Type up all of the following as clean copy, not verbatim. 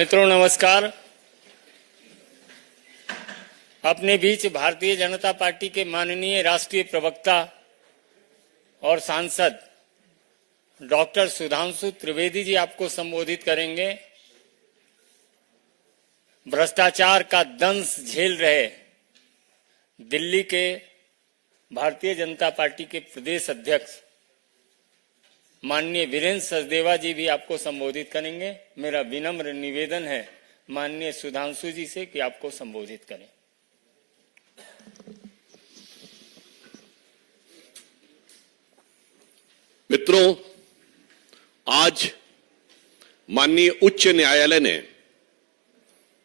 मित्रों नमस्कार। अपने बीच भारतीय जनता पार्टी के माननीय राष्ट्रीय प्रवक्ता और सांसद डॉक्टर सुधांशु त्रिवेदी जी आपको संबोधित करेंगे। भ्रष्टाचार का दंश झेल रहे दिल्ली के भारतीय जनता पार्टी के प्रदेश अध्यक्ष माननीय वीरेंद्र सचदेवा जी भी आपको संबोधित करेंगे। मेरा विनम्र निवेदन है माननीय सुधांशु जी से कि आपको संबोधित करें। मित्रों, आज माननीय उच्च न्यायालय ने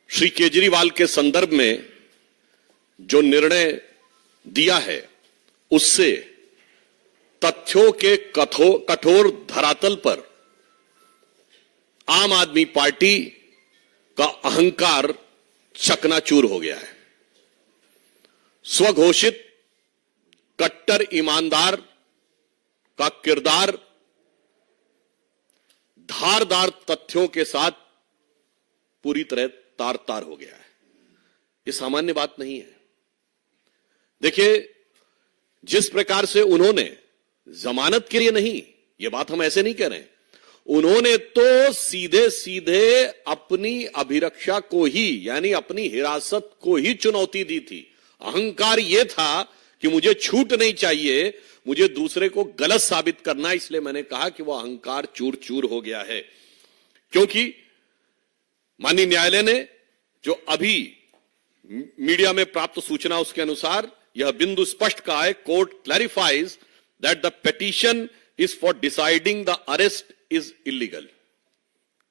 श्री केजरीवाल के संदर्भ में जो निर्णय दिया है उससे तथ्यों के कठोर धरातल पर आम आदमी पार्टी का अहंकार चकनाचूर हो गया है। स्वघोषित कट्टर ईमानदार का किरदार धारदार तथ्यों के साथ पूरी तरह तार तार हो गया है। ये सामान्य बात नहीं है। देखिए, जिस प्रकार से उन्होंने जमानत के लिए नहीं, ये बात हम ऐसे नहीं कह रहे हैं, उन्होंने तो सीधे सीधे अपनी अभिरक्षा को ही यानी अपनी हिरासत को ही चुनौती दी थी। अहंकार यह था कि मुझे छूट नहीं चाहिए, मुझे दूसरे को गलत साबित करना, इसलिए मैंने कहा कि वह अहंकार चूर चूर हो गया है। क्योंकि माननीय न्यायालय ने जो अभी मीडिया में प्राप्त सूचना उसके अनुसार यह बिंदु स्पष्ट कहा है, court clarifies that the petition is for deciding the arrest is illegal।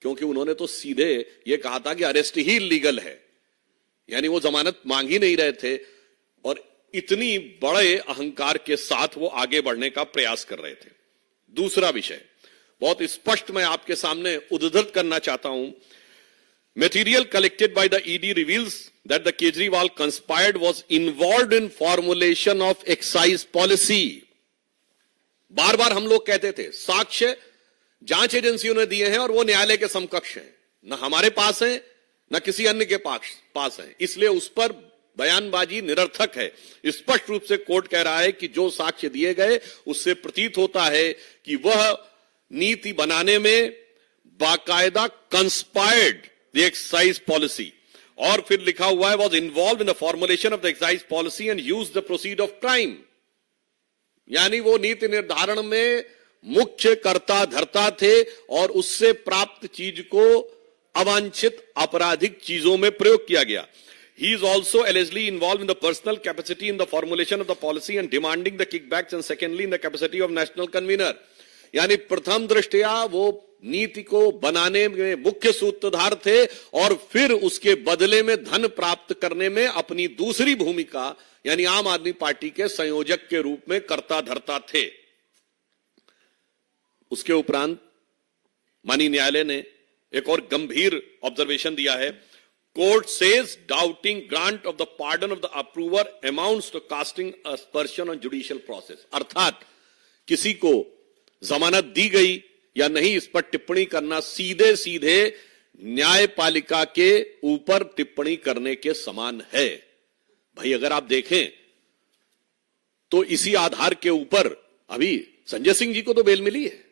क्योंकि उन्होंने तो सीधे यह कहा था कि अरेस्ट ही इलीगल है, यानी वो जमानत मांग ही नहीं रहे थे और इतनी बड़े अहंकार के साथ वो आगे बढ़ने का प्रयास कर रहे थे। दूसरा विषय बहुत स्पष्ट मैं आपके सामने उद्धृत करना चाहता हूं। Material collected by the ED reveals that the Kejriwal conspired was involved in formulation of excise policy। बार बार हम लोग कहते थे साक्ष्य जांच एजेंसियों ने दिए हैं और वो न्यायालय के समकक्ष हैं, न हमारे पास है न किसी अन्य के पास है, इसलिए उस पर बयानबाजी निरर्थक है। स्पष्ट रूप से कोर्ट कह रहा है कि जो साक्ष्य दिए गए उससे प्रतीत होता है कि वह नीति बनाने में बाकायदा कंस्पायर्ड द एक्साइज पॉलिसी, और फिर लिखा हुआ है was involve in the formulation of the excise policy and use the proceed of crime, यानी वो नीति निर्धारण में मुख्य कर्ता धर्ता थे और उससे प्राप्त चीज को अवांछित आपराधिक चीजों में प्रयोग किया गया। He is also allegedly involved in the personal capacity in the formulation of the policy and demanding the kickbacks, and secondly in the capacity of national convener। यानी प्रथम दृष्टया वो नीति को बनाने में मुख्य सूत्रधार थे और फिर उसके बदले में धन प्राप्त करने में अपनी दूसरी भूमिका यानी आम आदमी पार्टी के संयोजक के रूप में कर्ता धर्ता थे। उसके उपरांत माननीय न्यायालय ने एक और गंभीर ऑब्जर्वेशन दिया है। Court says doubting grant of the pardon of the approver amounts to casting aspersion on judicial process, अर्थात किसी को जमानत दी गई या नहीं इस पर टिप्पणी करना सीधे सीधे न्यायपालिका के ऊपर टिप्पणी करने के समान है। भाई अगर आप देखें तो इसी आधार के ऊपर अभी संजय सिंह जी को तो बेल मिली है।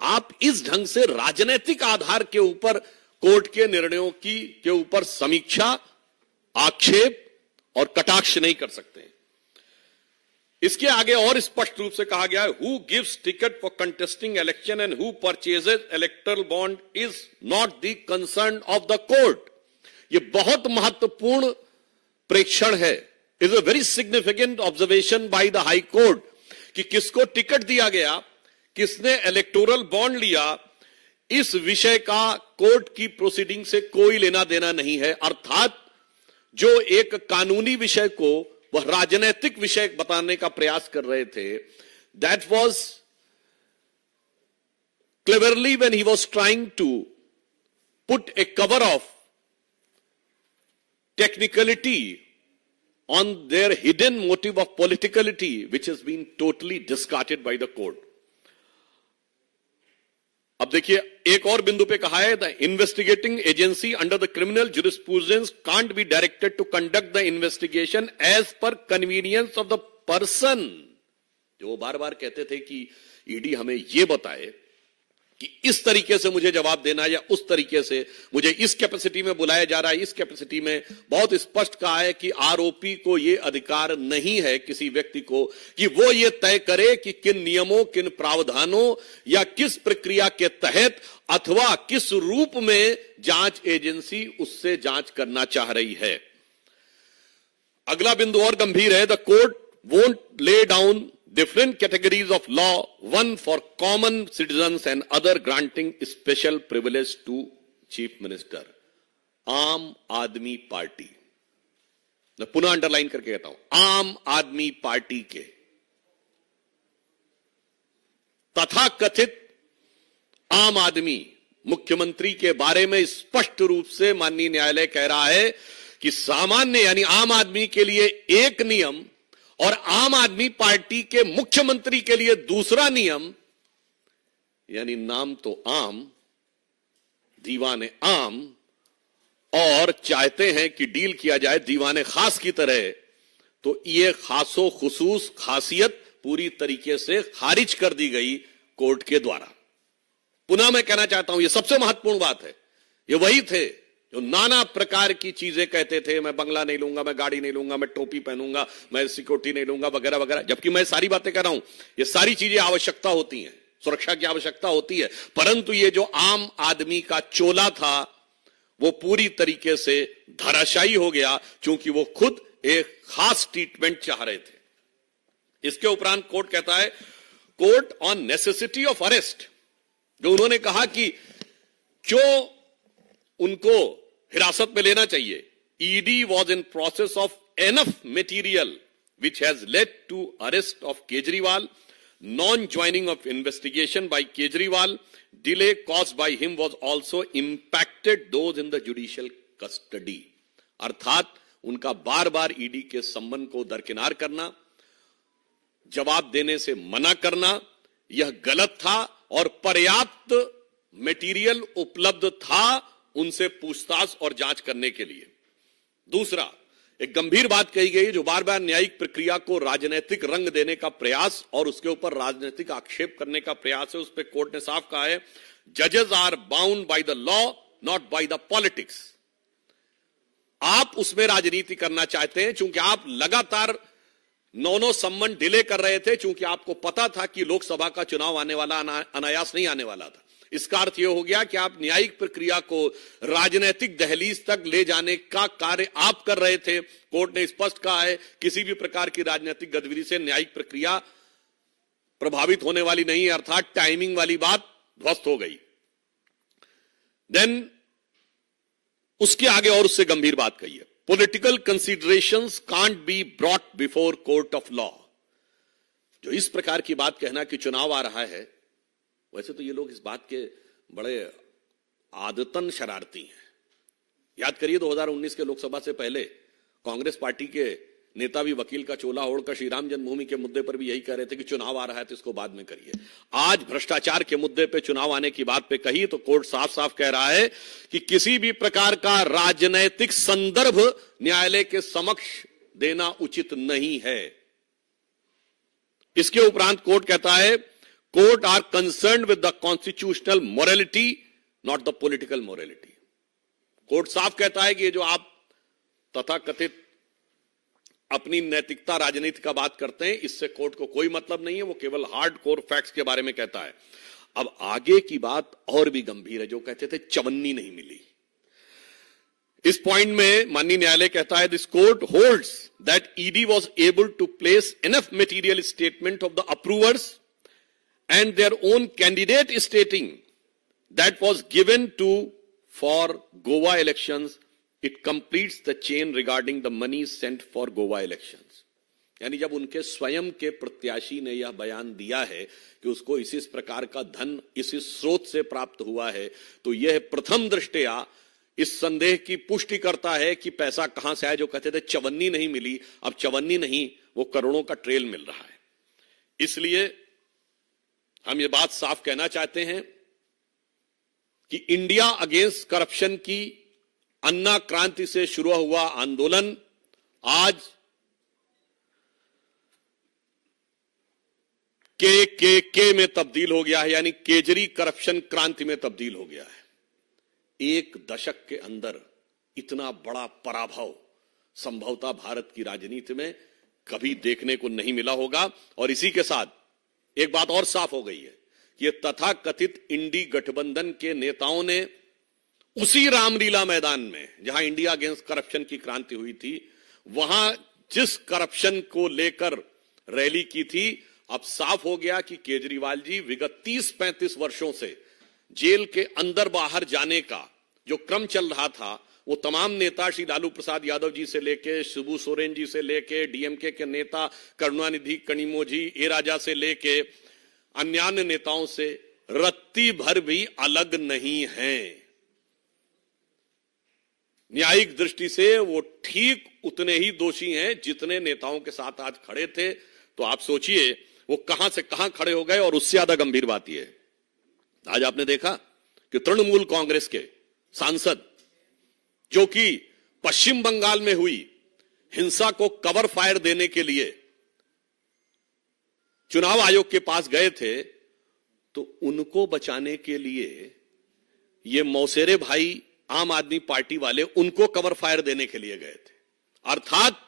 आप इस ढंग से राजनीतिक आधार के ऊपर कोर्ट के निर्णयों के ऊपर समीक्षा, आक्षेप और कटाक्ष नहीं कर सकते। इसके आगे और स्पष्ट रूप से कहा गया है, who gives ticket for contesting election and who purchases electoral bond is not the concern of the court. यह बहुत महत्वपूर्ण प्रेक्षण है, is a very significant observation by the high court कि किसको टिकट दिया गया, किसने इलेक्टोरल बॉन्ड लिया, इस विषय का कोर्ट की प्रोसीडिंग से कोई लेना देना नहीं है। अर्थात जो एक कानूनी विषय को वह राजनीतिक विषय बताने का प्रयास कर रहे थे, that was cleverly when he was trying to put a cover of technicality on their hidden motive of politicality, which has been totally discarded by the court। अब देखिए एक और बिंदु पे कहा है the investigating agency under the criminal jurisprudence can't be directed to conduct the investigation as per convenience of the person. जो वो बार बार कहते थे कि ईडी हमें ये बताए कि इस तरीके से मुझे जवाब देना या उस तरीके से मुझे इस कैपेसिटी में बुलाया जा रहा है, इस कैपेसिटी में। बहुत स्पष्ट कहा है कि आरोपी को यह अधिकार नहीं है किसी व्यक्ति को कि वो ये तय करे कि किन नियमों, किन प्रावधानों या किस प्रक्रिया के तहत अथवा किस रूप में जांच एजेंसी उससे जांच करना चाह रही है। अगला बिंदु और गंभीर है। The court won't lay down different categories of law, one for common citizens and other granting special privilege to chief minister. आम आदमी पार्टी, मैं पुनः अंडरलाइन करके कहता हूं, आम आदमी पार्टी के तथा कथित आम आदमी मुख्यमंत्री के बारे में स्पष्ट रूप से माननीय न्यायालय कह रहा है कि सामान्य यानी आम आदमी के लिए एक नियम और आम आदमी पार्टी के मुख्यमंत्री के लिए दूसरा नियम, यानी नाम तो आम, दीवाने आम, और चाहते हैं कि डील किया जाए दीवाने खास की तरह, तो ये खासो खुसूस खासियत पूरी तरीके से खारिज कर दी गई कोर्ट के द्वारा। पुनः मैं कहना चाहता हूं, यह सबसे महत्वपूर्ण बात है। ये वही थे जो नाना प्रकार की चीजें कहते थे, मैं बंगला नहीं लूंगा, मैं गाड़ी नहीं लूंगा, मैं टोपी पहनूंगा, मैं सिक्योरिटी नहीं लूंगा, वगैरह वगैरह। जबकि मैं सारी बातें कर रहा हूं, ये सारी चीजें आवश्यकता होती हैं, सुरक्षा की आवश्यकता होती है, परंतु ये जो आम आदमी का चोला था वो पूरी तरीके से धराशायी हो गया, क्योंकि वो खुद एक खास ट्रीटमेंट चाह रहे थे। इसके उपरांत कोर्ट कहता है, court on necessity of arrest, जो उन्होंने कहा कि क्यों उनको हिरासत में लेना चाहिए। ED was in process of enough material which has led to arrest of Kejriwal, non joining of investigation by Kejriwal, delay caused by him was also impacted those in the judicial custody. अर्थात उनका बार बार ईडी के संबंध को दरकिनार करना, जवाब देने से मना करना, यह गलत था और पर्याप्त मटेरियल उपलब्ध था उनसे पूछताछ और जांच करने के लिए। दूसरा, एक गंभीर बात कही गई जो बार बार न्यायिक प्रक्रिया को राजनीतिक रंग देने का प्रयास और उसके ऊपर राजनीतिक आक्षेप करने का प्रयास है। उस पर कोर्ट ने साफ कहा है, जजेस are bound by the law not by the politics. आप उसमें राजनीति करना चाहते हैं, चूंकि आप लगातार 9 सम्मन डिले कर रहे थे, चूंकि आपको पता था कि लोकसभा का चुनाव आने वाला, अनायास नहीं आने वाला था। इसका अर्थ यह हो गया कि आप न्यायिक प्रक्रिया को राजनीतिक दहलीज तक ले जाने का कार्य आप कर रहे थे। कोर्ट ने स्पष्ट कहा है, किसी भी प्रकार की राजनीतिक गतिविधि से न्यायिक प्रक्रिया प्रभावित होने वाली नहीं है, अर्थात टाइमिंग वाली बात ध्वस्त हो गई। देन उसके आगे और उससे गंभीर बात कही है, political considerations can't be brought before court of law. जो इस प्रकार की बात कहना कि चुनाव आ रहा है, वैसे तो ये लोग इस बात के बड़े आदतन शरारती हैं। याद करिए 2019 के लोकसभा से पहले कांग्रेस पार्टी के नेता भी वकील का चोला ओढ़कर श्री राम जन्मभूमि के मुद्दे पर भी यही कह रहे थे कि चुनाव आ रहा है तो इसको बाद में करिए। आज भ्रष्टाचार के मुद्दे पे चुनाव आने की बात पे कही तो कोर्ट साफ साफ कह रहा है कि किसी भी प्रकार का राजनैतिक संदर्भ न्यायालय के समक्ष देना उचित नहीं है। इसके उपरांत कोर्ट कहता है, court are concern with the constitutional morality not the political morality. Court साफ कहता है कि ये जो आप तथाकथित अपनी नैतिकता राजनीति का बात करते हैं, इससे कोर्ट को कोई मतलब नहीं है, वो केवल हार्ड कोर फैक्ट्स के बारे में कहता है। अब आगे की बात और भी गंभीर है, जो कहते थे चवन्नी नहीं मिली। इस पॉइंट में माननीय न्यायालय कहता है, this court holds that ED was able to place enough material statement of the approvers and their own candidate stating that was given to for Goa elections, it completes the chain regarding the money sent for Goa elections. यानी जब उनके स्वयं के प्रत्याशी ने यह बयान दिया है कि उसको इस प्रकार का धन इसी स्रोत से प्राप्त हुआ है, तो यह प्रथम दृष्टया इस संदेह की पुष्टि करता है कि पैसा कहां से आया। जो कहते थे चवन्नी नहीं मिली, अब चवन्नी नहीं, वो करोड़ों का ट्रेल मिल रहा है। इसलिए हम ये बात साफ कहना चाहते हैं कि इंडिया अगेंस्ट करप्शन की अन्ना क्रांति से शुरू हुआ आंदोलन आज के में तब्दील हो गया है, यानी केजरी करप्शन क्रांति में तब्दील हो गया है। एक दशक के अंदर इतना बड़ा पराभव संभवतः भारत की राजनीति में कभी देखने को नहीं मिला होगा। और इसी के साथ एक बात और साफ हो गई है कि ये तथाकथित इंडी गठबंधन के नेताओं ने उसी रामलीला मैदान में जहां इंडिया अगेंस्ट करप्शन की क्रांति हुई थी, वहां जिस करप्शन को लेकर रैली की थी, अब साफ हो गया कि केजरीवाल जी विगत 30-35 वर्षों से जेल के अंदर बाहर जाने का जो क्रम चल रहा था, वो तमाम नेता श्री लालू प्रसाद यादव जी से लेके शिबू सोरेन जी से लेके डीएमके के नेता करुणानिधि कनिमोझी ए राजा से लेके अन्य नेताओं से रत्ती भर भी अलग नहीं है। न्यायिक दृष्टि से वो ठीक उतने ही दोषी हैं जितने नेताओं के साथ आज खड़े थे। तो आप सोचिए वो कहां से कहां खड़े हो गए। और उससे ज्यादा गंभीर बात यह है, आज आपने देखा कि तृणमूल कांग्रेस के सांसद जो कि पश्चिम बंगाल में हुई हिंसा को कवर फायर देने के लिए चुनाव आयोग के पास गए थे, तो उनको बचाने के लिए ये मौसेरे भाई आम आदमी पार्टी वाले उनको कवर फायर देने के लिए गए थे। अर्थात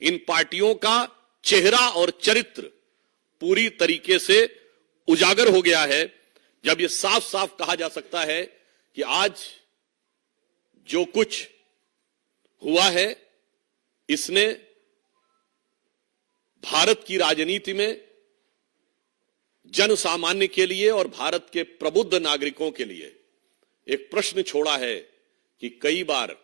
इन पार्टियों का चेहरा और चरित्र पूरी तरीके से उजागर हो गया है, जब यह साफ साफ कहा जा सकता है कि आज जो कुछ हुआ है इसने भारत की राजनीति में जन सामान्य के लिए और भारत के प्रबुद्ध नागरिकों के लिए एक प्रश्न छोड़ा है कि कई बार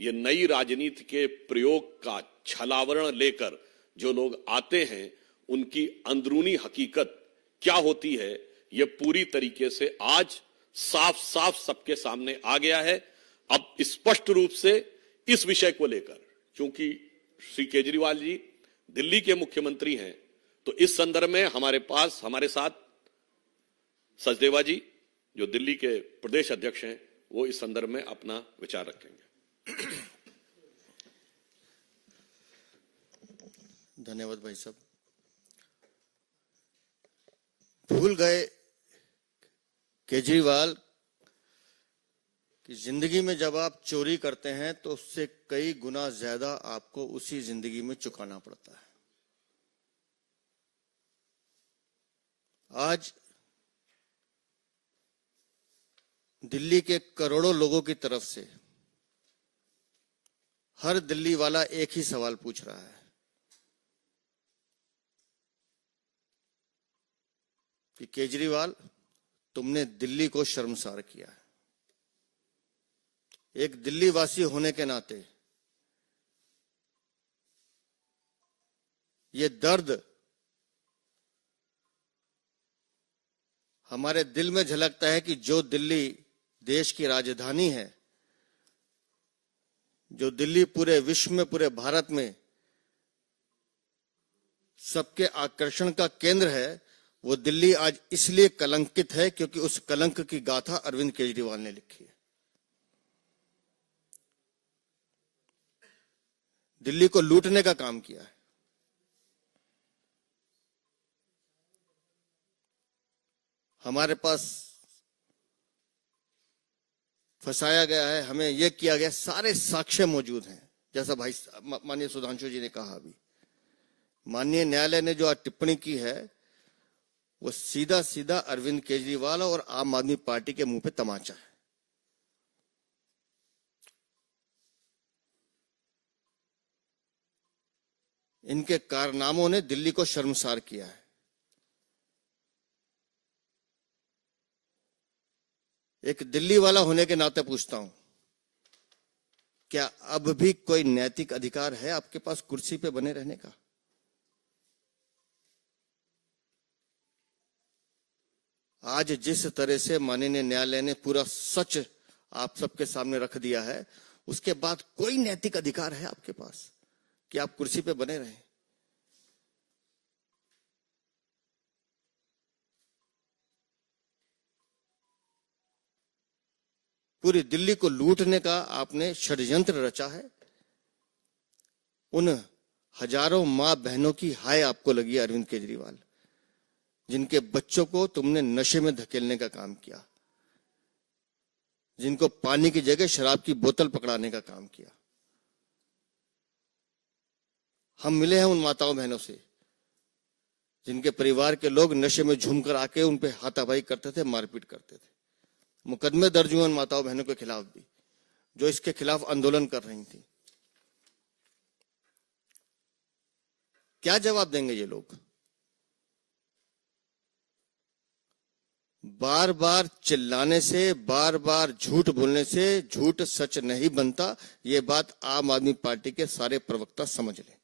ये नई राजनीति के प्रयोग का छलावरण लेकर जो लोग आते हैं, उनकी अंदरूनी हकीकत क्या होती है, यह पूरी तरीके से आज साफ साफ सबके सामने आ गया है। अब स्पष्ट रूप से इस विषय को लेकर, क्योंकि श्री केजरीवाल जी दिल्ली के मुख्यमंत्री हैं, तो इस संदर्भ में हमारे साथ सचदेवा जी जो दिल्ली के प्रदेश अध्यक्ष हैं, वो इस संदर्भ में अपना विचार रखेंगे। धन्यवाद भाई साहब। भूल गए केजरीवाल कि जिंदगी में जब आप चोरी करते हैं तो उससे कई गुना ज्यादा आपको उसी जिंदगी में चुकाना पड़ता है। आज दिल्ली के करोड़ों लोगों की तरफ से हर दिल्ली वाला एक ही सवाल पूछ रहा है कि केजरीवाल, तुमने दिल्ली को शर्मसार किया है। एक दिल्ली वासी होने के नाते ये दर्द हमारे दिल में झलकता है कि जो दिल्ली देश की राजधानी है, जो दिल्ली पूरे विश्व में, पूरे भारत में सबके आकर्षण का केंद्र है, वो दिल्ली आज इसलिए कलंकित है क्योंकि उस कलंक की गाथा अरविंद केजरीवाल ने लिखी है। दिल्ली को लूटने का काम किया है। हमारे पास फंसाया गया है, हमें यह किया गया, सारे साक्ष्य मौजूद हैं। जैसा भाई माननीय सुधांशु जी ने कहा, अभी माननीय न्यायालय ने जो आज टिप्पणी की है, वो सीधा सीधा अरविंद केजरीवाल और आम आदमी पार्टी के मुंह पे तमाचा है। इनके कारनामों ने दिल्ली को शर्मसार किया है। एक दिल्ली वाला होने के नाते पूछता हूं, क्या अब भी कोई नैतिक अधिकार है आपके पास कुर्सी पे बने रहने का? आज जिस तरह से माननीय न्यायालय ने पूरा सच आप सबके सामने रख दिया है, उसके बाद कोई नैतिक अधिकार है आपके पास कि आप कुर्सी पे बने रहें? पूरी दिल्ली को लूटने का आपने षड्यंत्र रचा है। उन हजारों मां बहनों की हाय आपको लगी है अरविंद केजरीवाल, जिनके बच्चों को तुमने नशे में धकेलने का काम किया, जिनको पानी की जगह शराब की बोतल पकड़ाने का काम किया। हम मिले हैं उन माताओं बहनों से जिनके परिवार के लोग नशे में झूमकर आके उन पे हाथापाई करते थे, मारपीट करते थे। मुकदमे दर्ज हुए उन माताओं बहनों के खिलाफ भी, जो इसके खिलाफ आंदोलन कर रही थी। क्या जवाब देंगे ये लोग? बार बार चिल्लाने से, बार बार झूठ बोलने से झूठ सच नहीं बनता। ये बात आम आदमी पार्टी के सारे प्रवक्ता समझ लें।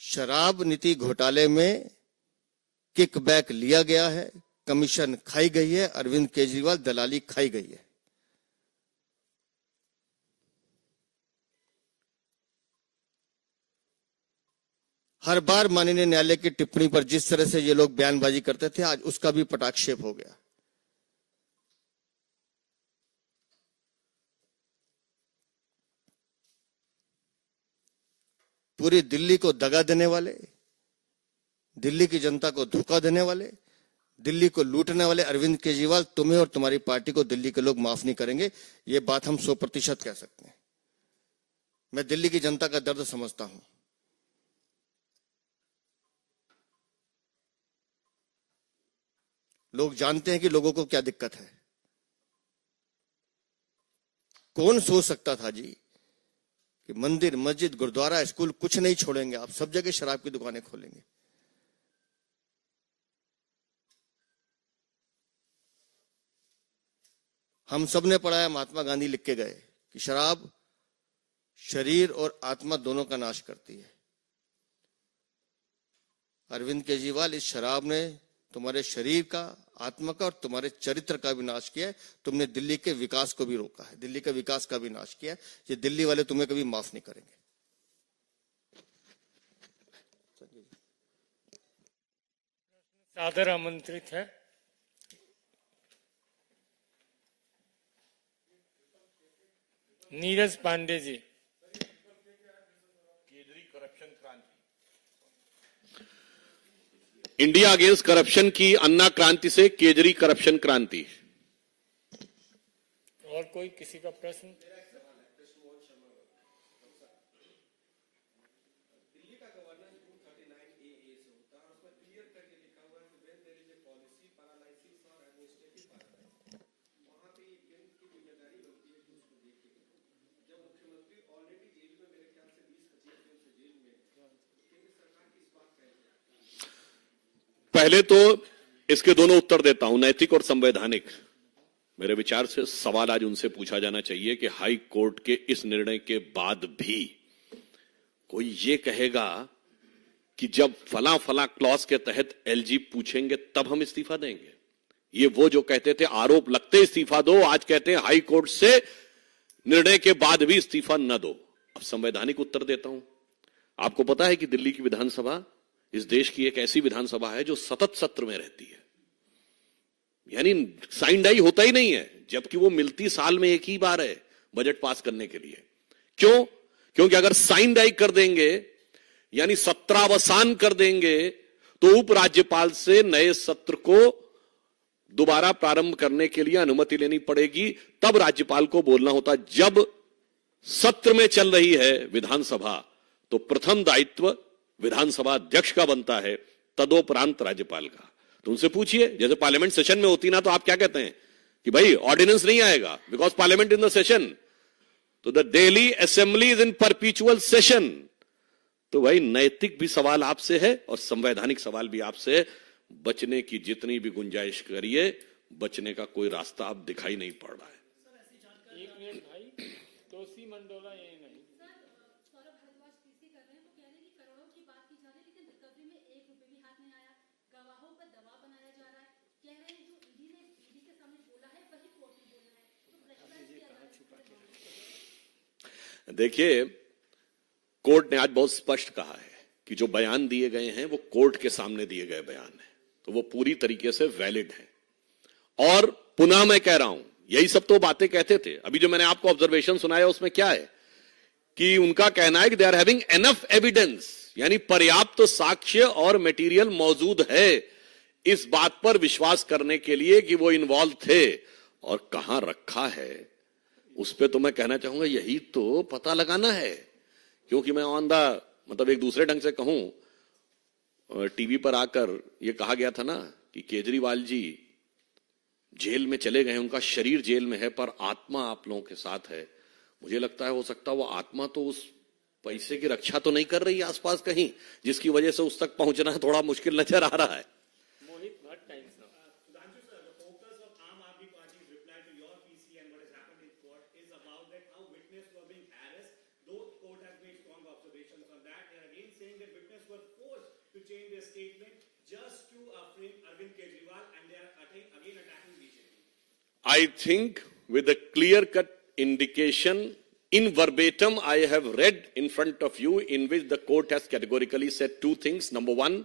शराब नीति घोटाले में किकबैक लिया गया है, कमीशन खाई गई है, अरविंद केजरीवाल दलाली खाई गई है। हर बार माननीय न्यायालय की टिप्पणी पर जिस तरह से ये लोग बयानबाजी करते थे, आज उसका भी पटाक्षेप हो गया। पूरी दिल्ली को दगा देने वाले, दिल्ली की जनता को धोखा देने वाले, दिल्ली को लूटने वाले अरविंद केजरीवाल, तुम्हें और तुम्हारी पार्टी को दिल्ली के लोग माफ नहीं करेंगे। ये बात हम 100% कह सकते हैं। मैं दिल्ली की जनता का दर्द समझता हूं। लोग जानते हैं कि लोगों को क्या दिक्कत है। कौन सोच सकता था जी कि मंदिर, मस्जिद, गुरुद्वारा, स्कूल कुछ नहीं छोड़ेंगे, आप सब जगह शराब की दुकानें खोलेंगे। हम सब ने पढ़ा है, महात्मा गांधी लिख के गए कि शराब शरीर और आत्मा दोनों का नाश करती है। अरविंद केजरीवाल, इस शराब ने तुम्हारे शरीर का, आत्मा का और तुम्हारे चरित्र का भी नाश किया है। तुमने दिल्ली के विकास को भी रोका है, दिल्ली के विकास का भी नाश किया है। ये दिल्ली वाले तुम्हें कभी माफ नहीं करेंगे। सादर आमंत्रित है Neeraj Pandey ji. India against corruption की अन्ना क्रांति से केजरी करप्शन क्रांति। और कोई किसी का प्रश्न? पहले तो इसके दोनों उत्तर देता हूं, नैतिक और संवैधानिक। मेरे विचार से सवाल आज उनसे पूछा जाना चाहिए कि हाई कोर्ट के इस निर्णय के बाद भी कोई ये कहेगा कि जब फला फला क्लॉज के तहत एलजी पूछेंगे तब हम इस्तीफा देंगे। ये वो जो कहते थे आरोप लगते इस्तीफा दो, आज कहते हैं हाई कोर्ट से निर्णय के बाद भी इस्तीफा न दो। अब संवैधानिक उत्तर देता हूं। आपको पता है कि दिल्ली की विधानसभा इस देश की एक ऐसी विधानसभा है जो सतत सत्र में रहती है, यानी साइन डाई होता ही नहीं है, जबकि वो मिलती साल में एक ही बार है बजट पास करने के लिए। क्यों? क्योंकि अगर साइन डाई कर देंगे यानी सत्रावसान कर देंगे तो उपराज्यपाल से नए सत्र को दोबारा प्रारंभ करने के लिए अनुमति लेनी पड़ेगी। तब राज्यपाल को बोलना होता। जब सत्र में चल रही है विधानसभा तो प्रथम दायित्व विधानसभा अध्यक्ष का बनता है, तदोपरांत राज्यपाल का। तो उनसे पूछिए, जैसे पार्लियामेंट सेशन में होती ना, तो आप क्या कहते हैं कि भाई ऑर्डिनेंस नहीं आएगा because parliament in the session, तो the Delhi assembly is in perpetual session. तो भाई नैतिक भी सवाल आपसे है और संवैधानिक सवाल भी आपसे है। बचने की जितनी भी गुंजाइश करिए, बचने का कोई रास्ता अब दिखाई नहीं पड़ रहा है। एक मिनट भाई, तोसी मंडोला ये नहीं। देखिए, कोर्ट ने आज बहुत स्पष्ट कहा है कि जो बयान दिए गए हैं वो कोर्ट के सामने दिए गए बयान है, तो वो पूरी तरीके से वैलिड है। और पुनः मैं कह रहा हूं, यही सब तो बातें कहते थे। अभी जो मैंने आपको ऑब्जर्वेशन सुनाया उसमें क्या है कि उनका कहना है कि they are having enough evidence, यानी पर्याप्त साक्ष्य और मटेरियल मौजूद है इस बात पर विश्वास करने के लिए कि वो इन्वॉल्व थे। और कहां रखा है उस पर तो मैं कहना चाहूंगा यही तो पता लगाना है। क्योंकि मैं ऑन द मतलब एक दूसरे ढंग से कहूं, टीवी पर आकर ये कहा गया था ना कि केजरीवाल जी जेल में चले गए, उनका शरीर जेल में है पर आत्मा आप लोगों के साथ है। मुझे लगता है हो सकता है वो आत्मा तो उस पैसे की रक्षा तो नहीं कर रही है आसपास कहीं, जिसकी वजह से उस तक पहुंचना थोड़ा मुश्किल नजर आ रहा है। Mohit Bhatt Times Now. Sudhanshu sir, the focus of Aam Aadmi Party's reply to your PC and what has happened in court is about that how witnesses were being harassed. Though court has made strong observations on that, they are again saying that witnesses were forced to change their statement just to frame Arvind Kejriwal, and they are again attacking BJP. I think with a clear-cut indication in verbatim I have read in front of you in which the court has categorically said two things. Number one,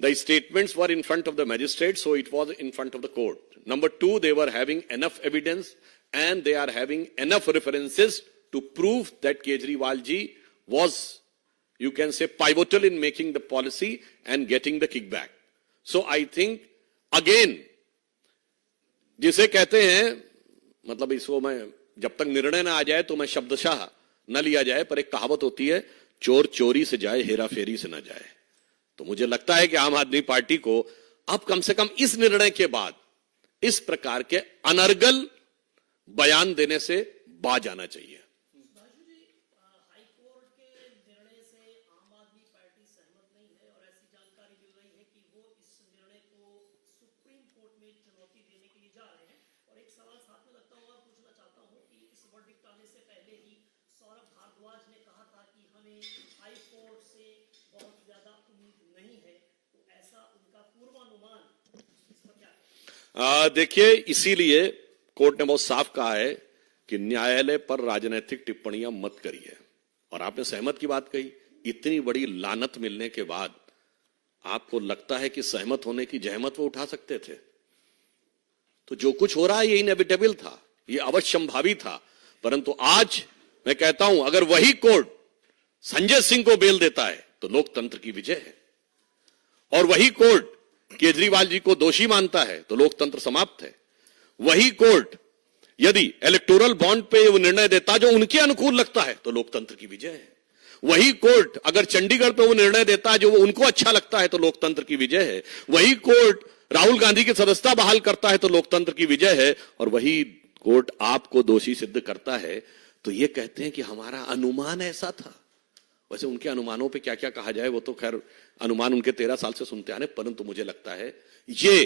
the statements were in front of the magistrate, so it was in front of the court. Number two, they were having enough evidence and they are having enough references to prove that Kejriwal ji was, you can say, pivotal in making the policy and getting the kickback. So I think again, जिसे कहते हैं मतलब इसको मैं जब तक निर्णय ना आ जाए तो मैं शब्दशः न लिया जाए, पर एक कहावत होती है चोर चोरी से जाए हेरा फेरी से न जाए। तो मुझे लगता है कि आम आदमी पार्टी को अब कम से कम इस निर्णय के बाद इस प्रकार के अनर्गल बयान देने से बाज आना चाहिए। हाईकोर्ट के निर्णय से आम आदमी पार्टी सहमत नहीं है और ऐसी जानकारी मिल रही है कि वो इस निर्णय को सुप्रीम कोर्ट में चुनौती देने के लिए जा रहे हैं। और एक सवाल साथ में लगता हुआ पूछना चाहता हूं कि इस वर्डिक्ट आने से पहले ही सौरभ भारद्वाज ने कहा था कि हमें हाई कोर्ट से बहुत ज्यादा उम्मीद नहीं है, तो ऐसा उनका पूर्वानुमान इस पर क्या? देखिए, इसीलिए कोर्ट ने बहुत साफ कहा है कि न्यायालय पर राजनीतिक टिप्पणियां मत करिए। और आपने सहमत की बात कही, इतनी बड़ी लानत मिलने के बाद आपको लगता है कि सहमत होने की जहमत वो उठा सकते थे? तो जो कुछ हो रहा है ये इनएविटेबल था, ये अवश्यंभावी था। परंतु आज मैं कहता हूं अगर वही कोर्ट संजय सिंह को बेल देता है तो लोकतंत्र की विजय है, और वही कोर्ट केजरीवाल जी को दोषी मानता है तो लोकतंत्र समाप्त है। वही कोर्ट यदि इलेक्टोरल बॉन्ड पे वो निर्णय देता जो उनके अनुकूल लगता है तो लोकतंत्र की विजय है। वही कोर्ट अगर चंडीगढ़ पे वो निर्णय देता है जो वो उनको अच्छा लगता है तो लोकतंत्र की विजय है। वही कोर्ट राहुल गांधी की सदस्यता बहाल करता है तो लोकतंत्र की विजय है। और वही कोर्ट आपको दोषी सिद्ध करता है तो ये कहते हैं कि हमारा अनुमान ऐसा था। वैसे उनके अनुमानों पे क्या क्या कहा जाए वो तो खैर अनुमान उनके 13 साल से सुनते आने, परंतु मुझे लगता है ये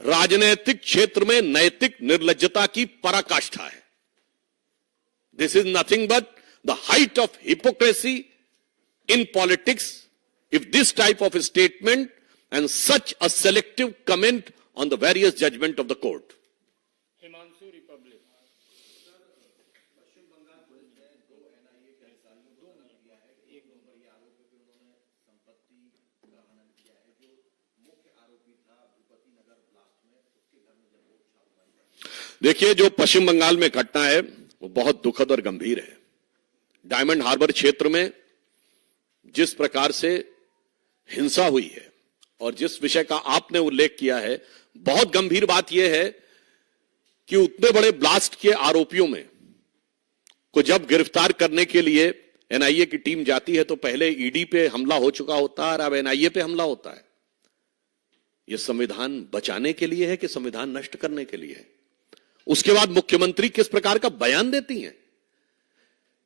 राजनीतिक क्षेत्र में नैतिक निर्लज्जता की पराकाष्ठा है। This is nothing but the height of hypocrisy in politics if this type of statement and such a selective comment on the various judgement of the court. Himanshu Republic. देखिए, जो पश्चिम बंगाल में घटना है वो बहुत दुखद और गंभीर है। डायमंड हार्बर क्षेत्र में जिस प्रकार से हिंसा हुई है और जिस विषय का आपने उल्लेख किया है, बहुत गंभीर बात यह है कि उतने बड़े ब्लास्ट के आरोपियों में को जब गिरफ्तार करने के लिए एनआईए की टीम जाती है तो पहले ईडी पे हमला हो चुका होता है और अब एनआईए पे हमला होता है। यह संविधान बचाने के लिए है कि संविधान नष्ट करने के लिए है? उसके बाद मुख्यमंत्री किस प्रकार का बयान देती हैं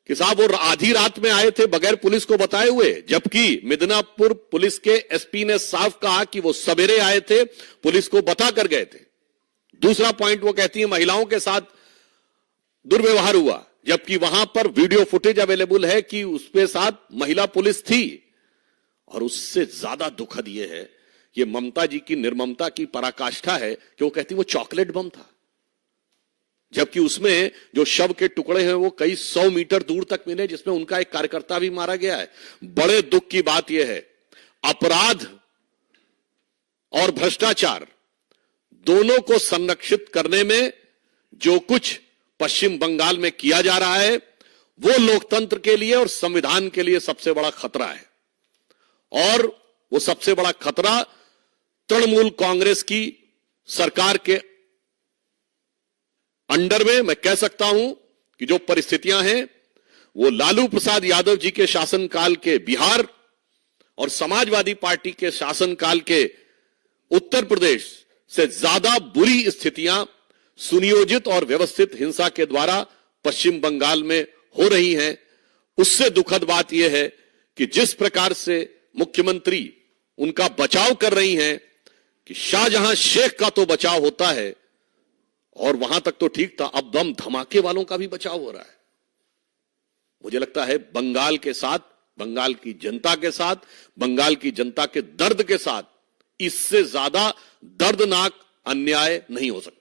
कि साहब वो आधी रात में आए थे बगैर पुलिस को बताए हुए, जबकि मिदनापुर पुलिस के एसपी ने साफ कहा कि वो सवेरे आए थे, पुलिस को बता कर गए थे। दूसरा पॉइंट वो कहती है महिलाओं के साथ दुर्व्यवहार हुआ, जबकि वहां पर वीडियो फुटेज अवेलेबल है कि उसके साथ महिला पुलिस थी। और उससे ज्यादा दुखद यह है, ये ममता जी की निर्ममता की पराकाष्ठा है कि वो कहती वो चॉकलेट बम था। जबकि उसमें जो शव के टुकड़े हैं वो कई 100 मीटर दूर तक मिले, जिसमें उनका एक कार्यकर्ता भी मारा गया है। बड़े दुख की बात यह है, अपराध और भ्रष्टाचार दोनों को संरक्षित करने में जो कुछ पश्चिम बंगाल में किया जा रहा है वो लोकतंत्र के लिए और संविधान के लिए सबसे बड़ा खतरा है। और वो सबसे बड़ा खतरा तृणमूल कांग्रेस की सरकार के अंडर में मैं कह सकता हूं कि जो परिस्थितियां हैं वो लालू प्रसाद यादव जी के शासनकाल के बिहार और समाजवादी पार्टी के शासनकाल के उत्तर प्रदेश से ज्यादा बुरी स्थितियां सुनियोजित और व्यवस्थित हिंसा के द्वारा पश्चिम बंगाल में हो रही हैं। उससे दुखद बात यह है कि जिस प्रकार से मुख्यमंत्री उनका बचाव कर रही हैं कि शाहजहां शेख का तो बचाव होता है और वहां तक तो ठीक था, अब बम धमाके वालों का भी बचाव हो रहा है। मुझे लगता है बंगाल के साथ, बंगाल की जनता के साथ, बंगाल की जनता के दर्द के साथ इससे ज्यादा दर्दनाक अन्याय नहीं हो सकता।